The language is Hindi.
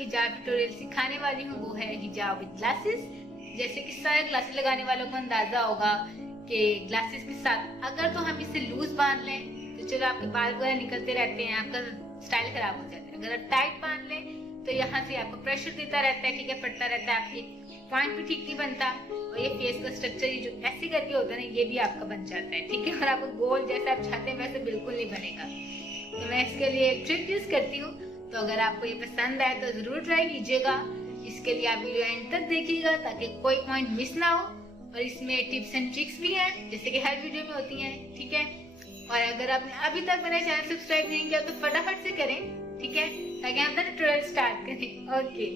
हिजाब ट्यूटोरियल सिखाने वाली हूँ वो है हिजाब विद ग्लासेस। जैसे कि सारे ग्लासेस लगाने वालों को अंदाजा होगा कि ग्लासेस के साथ अगर तो हम इसे लूज बांध लें तो चलो आपके बाल वगैरह निकलते रहते हैं, आपका स्टाइल खराब हो जाता है। अगर आप टाइट बांध लें तो यहाँ से आपको प्रेशर देता रहता है, ठीक है, पड़ता रहता है, आपकी पॉइंट भी ठीक नहीं बनता और ये फेस का स्ट्रक्चर ये जो ऐसे करके होता है ना ये भी आपका बन जाता है, ठीक है। और आपको गोल जैसा आप चाहते हैं वैसे बिल्कुल नहीं बनेगा। तो मैं इसके लिए एक ट्रिक यूज करती हूँ, तो अगर आपको ये पसंद आए तो जरूर ट्राई कीजिएगा। इसके लिए आप वीडियो एंड तक देखिएगा ताकि कोई पॉइंट मिस ना हो। और इसमें टिप्स एंड ट्रिक्स भी हैं जैसे कि हर वीडियो में होती हैं, ठीक है। और अगर आपने अभी तक मेरा चैनल सब्सक्राइब नहीं किया तो फटाफट से करें, ठीक है, ताकि हम ट्यूटोरियल स्टार्ट करें। ओके।